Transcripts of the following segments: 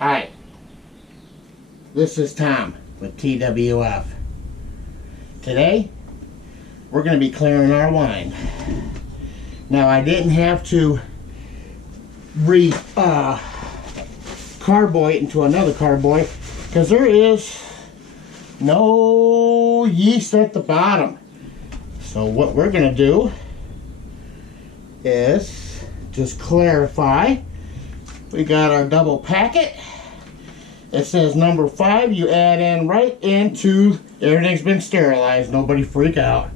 Hi, this is Tom with TWF. Today, we're going to be clearing our wine. Now, I didn't have to carboy it into another carboy because there is no yeast at the bottom. So what we're going to do is just clarify. We got our double packet. It says number 5. You add in right into, everything's been sterilized, nobody freak out.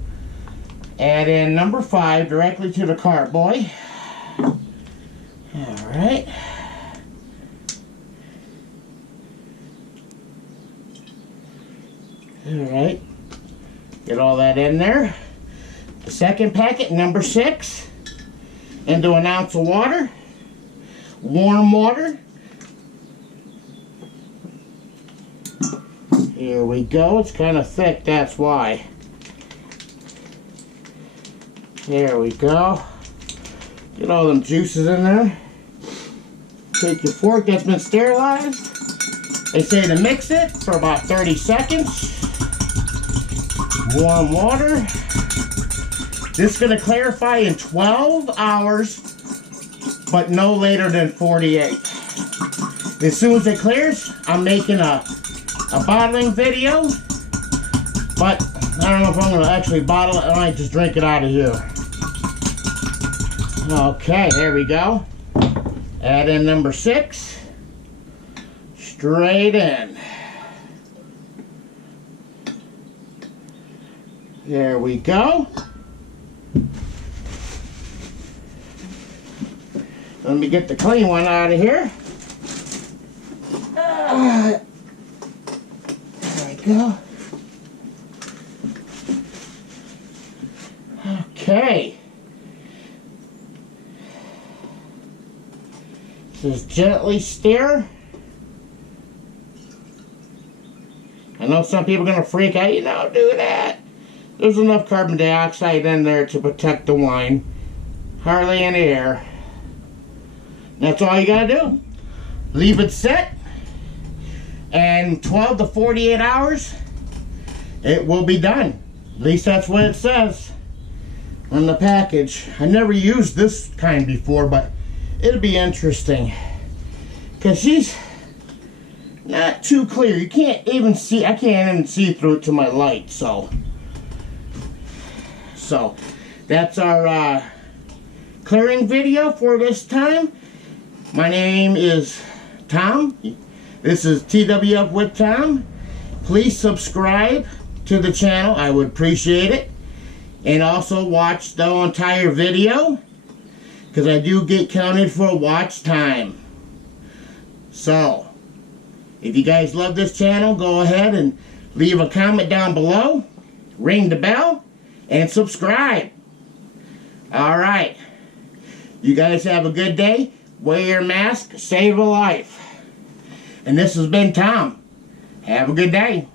Add in number 5 directly to the carboy. Alright. Alright. Get all that in there. The second packet, number 6. Into an ounce of water. Warm water. Here we go. It's kind of thick, that's why. There we go. Get all them juices in there. Take your fork that's been sterilized. They say to mix it for about 30 seconds. Warm water. This is going to clarify in 12 hours, but no later than 48. As soon as it clears, I'm making a bottling video, but I don't know if I'm going to actually bottle it. I might just drink it out of here. Okay, there we go. Add in number 6. Straight in. There we go. Let me get the clean one out of here. There we go. Okay. Just gently stir. I know some people are going to freak out. You don't do that. There's enough carbon dioxide in there to protect the wine. Hardly any air. That's all you got to do. Leave it set. And 12 to 48 hours, it will be done. At least that's what it says on the package. I never used this kind before, but it'll be interesting. Because she's not too clear. You can't even see, I can't even see through it to my light, so that's our clearing video for this time. My name is Tom. This is TWF with Tom. Please subscribe to the channel. I would appreciate it. And also watch the entire video, because I do get counted for watch time. So, if you guys love this channel, go ahead and leave a comment down below. Ring the bell. And subscribe. Alright. You guys have a good day. Wear your mask. Save a life. And this has been Tom. Have a good day.